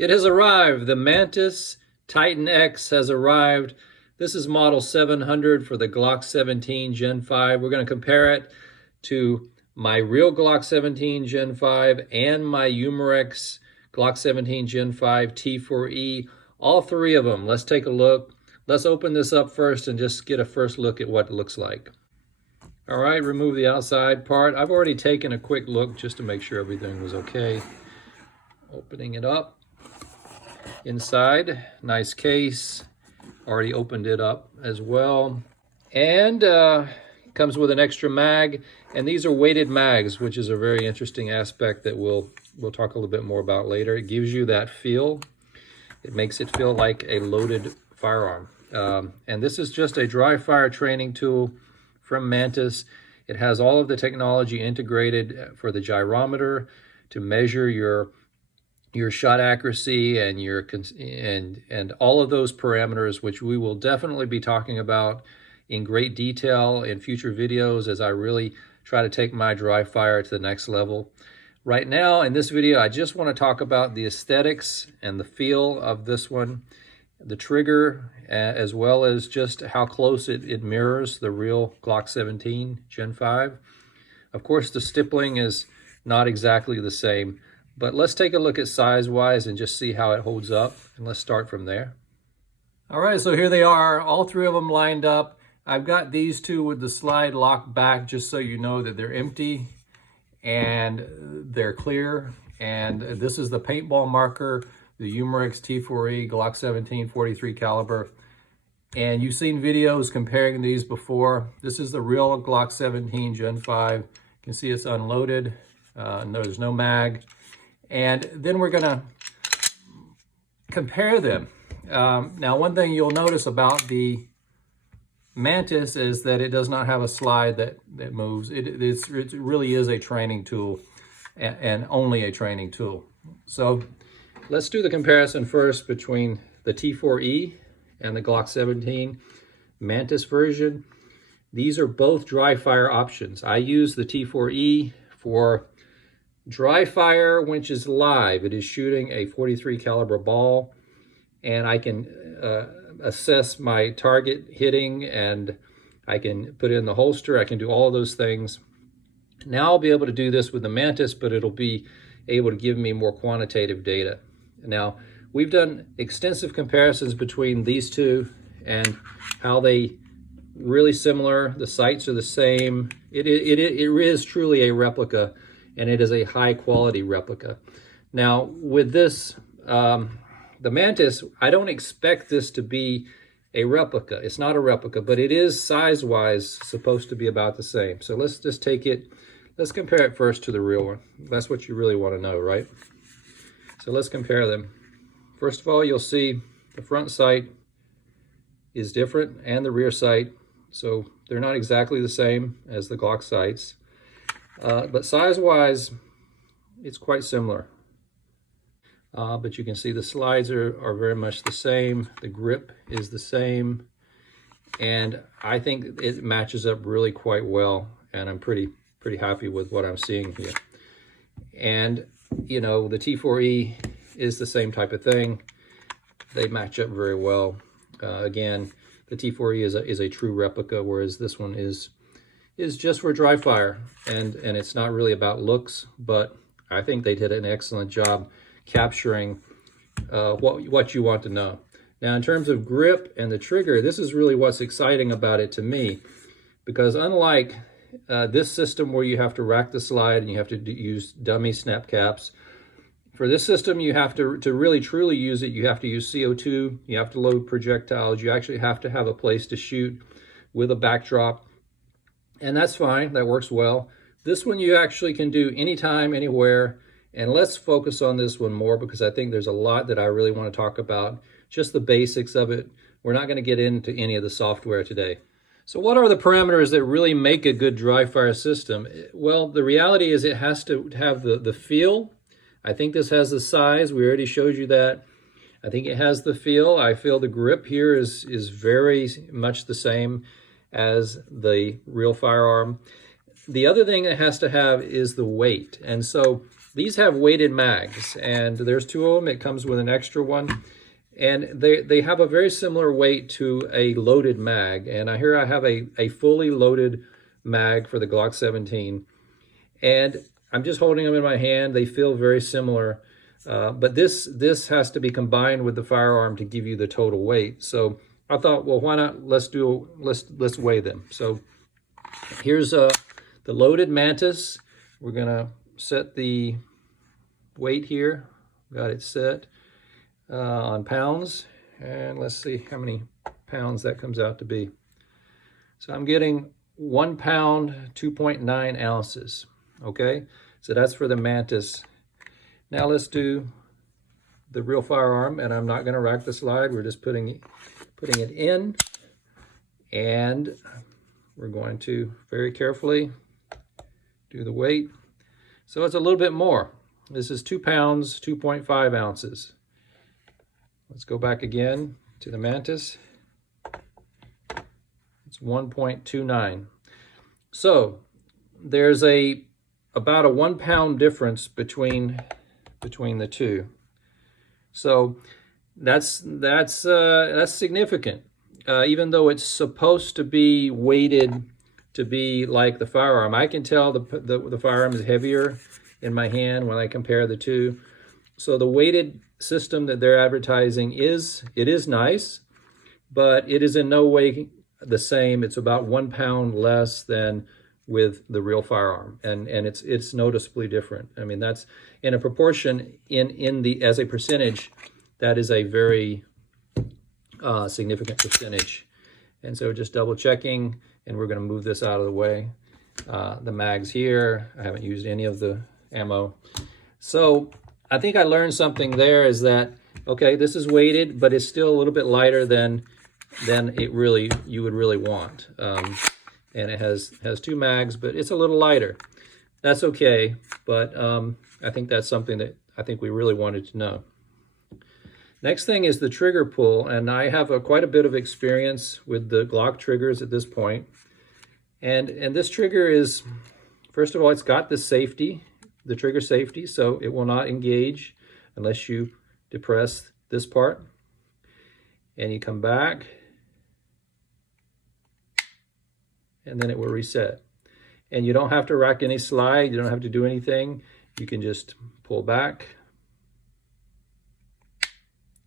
It has arrived. The Mantis TitanX has arrived. This is model 700 for the Glock 17 Gen 5. We're going to compare it to my real Glock 17 Gen 5 and my Umarex Glock 17 Gen 5 T4E. All three of them. Let's take a look. Let's open this up first and just get a first look at what it looks like. All right, remove the outside part. I've already taken a quick look just to make sure everything was okay. Opening it up. Inside, nice case. Already opened it up as well. And it comes with an extra mag. And these are weighted mags, which is a very interesting aspect that we'll talk a little bit more about later. It gives you that feel. It makes it feel like a loaded firearm. And this is just a dry fire training tool from Mantis. It has all of the technology integrated for the gyrometer to measure your shot accuracy and and all of those parameters, which we will definitely be talking about in great detail in future videos as I really try to take my dry fire to the next level. Right now in this video, I just want to talk about the aesthetics and the feel of this one, the trigger, as well as just how close it mirrors the real Glock 17 Gen 5. Of course, the stippling is not exactly the same, but let's take a look at size-wise and just see how it holds up, and let's start from there. All right, so here they are, all three of them lined up. I've got these two with the slide locked back just so you know that they're empty and they're clear. And this is the paintball marker, the Umarex T4E Glock 17 43 caliber. And you've seen videos comparing these before. This is the real Glock 17 Gen 5. You can see it's unloaded. There's no mag. And then we're gonna compare them. Now, one thing you'll notice about the Mantis is that it does not have a slide that moves. It really is a training tool and only a training tool. So let's do the comparison first between the T4E and the Glock 17 Mantis version. These are both dry fire options. I use the T4E for dry fire, which is live. It is shooting a 43 caliber ball, and I can assess my target hitting, and I can put it in the holster. I can do all of those things. Now I'll be able to do this with the Mantis, but it'll be able to give me more quantitative data. Now, we've done extensive comparisons between these two and how they really similar. The sights are the same. It is truly a replica, and it is a high quality replica. Now with this, the Mantis, I don't expect this to be a replica. It's not a replica, but it is size-wise supposed to be about the same. So let's just take it, let's compare it first to the real one. That's what you really want to know, right? So let's compare them. First of all, you'll see the front sight is different and the rear sight. So they're not exactly the same as the Glock sights. But size-wise, it's quite similar. But you can see the slides are very much the same. The grip is the same. And I think it matches up really quite well. And I'm pretty happy with what I'm seeing here. And, you know, the T4E is the same type of thing. They match up very well. Again, the T4E is a true replica, whereas this one is just for dry fire, and it's not really about looks, but I think they did an excellent job capturing what you want to know. Now, in terms of grip and the trigger, this is really what's exciting about it to me, because unlike this system where you have to rack the slide and you have to use dummy snap caps, for this system you have to really truly use it, you have to use CO2, you have to load projectiles, you actually have to have a place to shoot with a backdrop. And that's fine, that works well. This one you actually can do anytime, anywhere. And let's focus on this one more because I think there's a lot that I really want to talk about. Just the basics of it. We're not going to get into any of the software today. So what are the parameters that really make a good dry fire system? Well, the reality is it has to have the feel. I think this has the size. We already showed you that. I think it has the feel. I feel the grip here is very much the same as the real firearm. The other thing it has to have is the weight. And so these have weighted mags, and there's 2 of them. It comes with an extra one, and they have a very similar weight to a loaded mag. And here I have a fully loaded mag for the Glock 17, and I'm just holding them in my hand. They feel very similar, but this has to be combined with the firearm to give you the total weight. So I thought, well, why not? Let's weigh them. So here's the loaded Mantis. We're gonna set the weight here. Got it set on pounds, and let's see how many pounds that comes out to be. So I'm getting 1 pound, 2.9 ounces. Okay, so that's for the Mantis. Now let's do the real firearm, and I'm not going to rack the slide. We're just putting it in, and we're going to very carefully do the weight. So it's a little bit more. This is 2 pounds, 2.5 ounces. Let's go back again to the Mantis. It's 1.29. So there's about a 1 pound difference between the two. So that's significant. Even though it's supposed to be weighted to be like the firearm, I can tell the firearm is heavier in my hand when I compare the two. So the weighted system that they're advertising is nice, but it is in no way the same. It's about 1 pound less than with the real firearm, and it's noticeably different. I mean, that's in a proportion as a percentage, that is a very significant percentage. And so just double checking, and we're going to move this out of the way. The mags here, I haven't used any of the ammo. So I think I learned something there, is that, okay, this is weighted, but it's still a little bit lighter than you would really want. And it has 2 mags, but it's a little lighter. That's okay, but I think that's something that I think we really wanted to know. Next thing is the trigger pull, and I have quite a bit of experience with the Glock triggers at this point. And this trigger is, first of all, it's got this safety, the trigger safety, so it will not engage unless you depress this part. And you come back, and then it will reset. And you don't have to rack any slide, you don't have to do anything. You can just pull back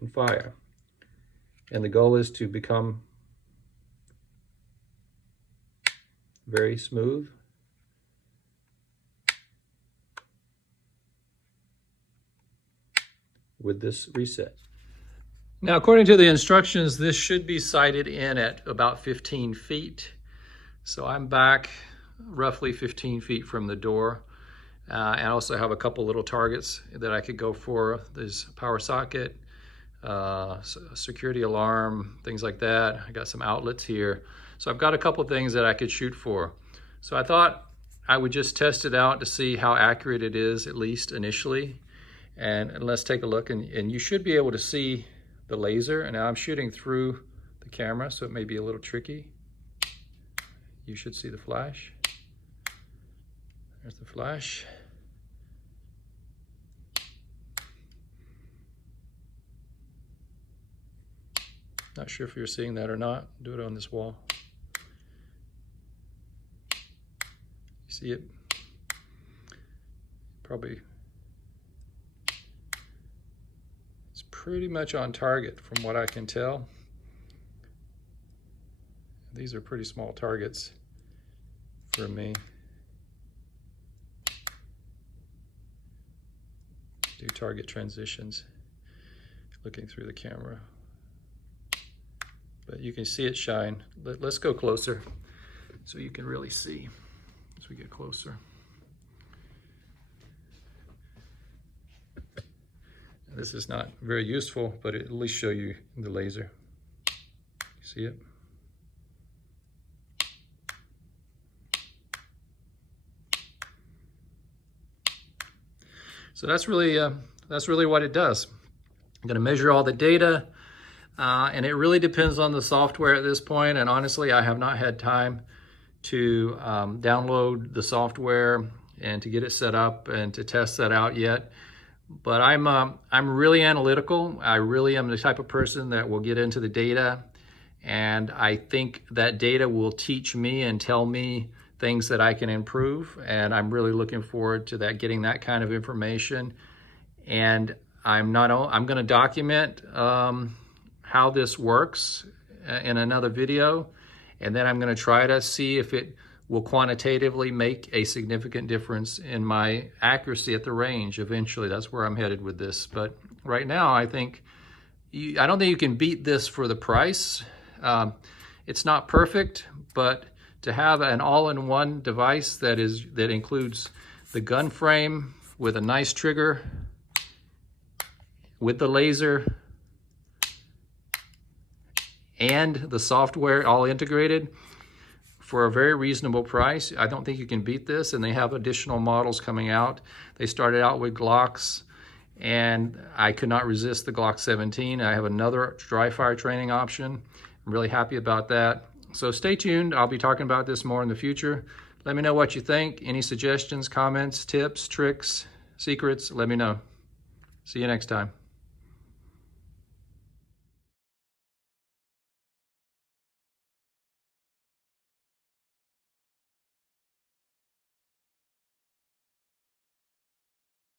and fire. And the goal is to become very smooth. With this reset. Now, according to the instructions, this should be sighted in at about 15 feet. So I'm back roughly 15 feet from the door. I also have a couple little targets that I could go for. There's a power socket, security alarm, things like that. I got some outlets here. So I've got a couple things that I could shoot for. So I thought I would just test it out to see how accurate it is, at least initially. And let's take a look, and you should be able to see the laser. And now I'm shooting through the camera, so it may be a little tricky. You should see the flash. There's the flash. Not sure if you're seeing that or not. Do it on this wall. You see it? Probably. It's pretty much on target from what I can tell. These are pretty small targets for me. Do target transitions, looking through the camera. But you can see it shine. Let's go closer so you can really see as we get closer. This is not very useful, but it at least show you the laser. You see it? So that's really what it does. I'm going to measure all the data, and it really depends on the software at this point. And honestly, I have not had time to download the software and to get it set up and to test that out yet. But I'm really analytical. I really am the type of person that will get into the data, and I think that data will teach me and tell me things that I can improve, and I'm really looking forward to that, getting that kind of information. And I'm going to document how this works in another video, and then I'm going to try to see if it will quantitatively make a significant difference in my accuracy at the range. Eventually, that's where I'm headed with this. But right now, I don't think you can beat this for the price. It's not perfect, but to have an all-in-one device that includes the gun frame with a nice trigger, with the laser, and the software all integrated for a very reasonable price, I don't think you can beat this. And they have additional models coming out. They started out with Glocks, and I could not resist the Glock 17. I have another dry fire training option. I'm really happy about that. So stay tuned. I'll be talking about this more in the future. Let me know what you think. Any suggestions, comments, tips, tricks, secrets, let me know. See you next time.